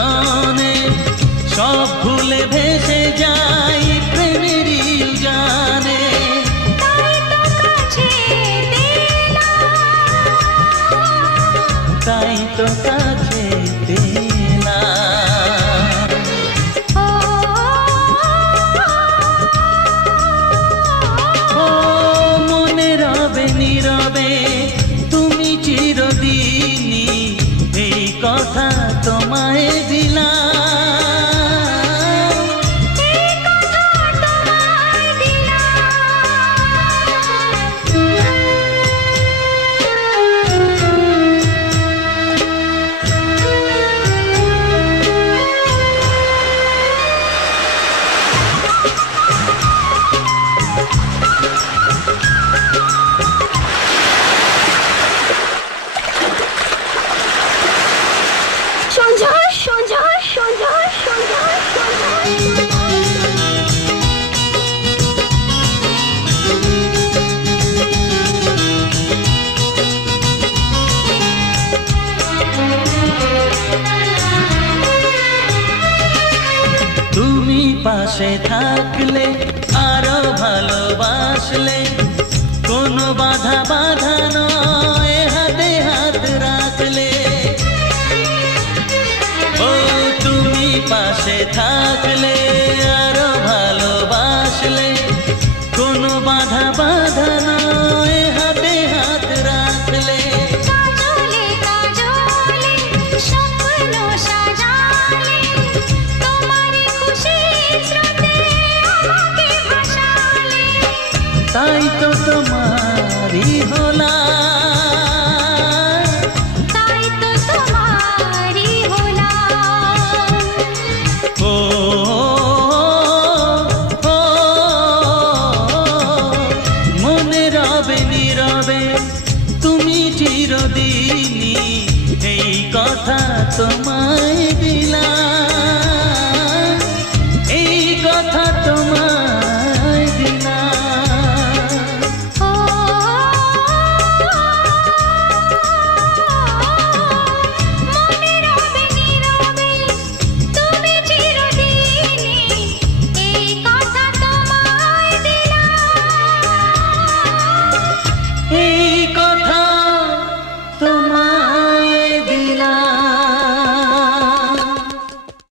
দুজনে সব ভুলে ভেসে যাই প্রেমেরই উজানে। তাই তো কাছে পেলাম। ও মনে রবে নীরবে তুমি চিরদিনই, এই কথা তোমায় দিলাম। সঞ্জয় সঞ্জয় সঞ্জয় সঞ্জয় তুমি পাশে থাকলে আরো ভালোবাসলে, কোনো বাধা বাধা নয় হাতে হাত রাখলে। ও তুমি পাশে থাকলে আরো ভালোবাসলে, কোনো বাধা বাধা নয় হাতে হাত রাখলে। কাজলে কাজলে স্বপ্ন সাজালে, তোমারই খুশির স্রোতে আমাকে ভাসালে। তাই তো তোমারই হলাম, তাই তো তোমারই হলাম। ও ও, মনে রবে নীরবে তুমি চিরদিনই, এই কথা তোমায়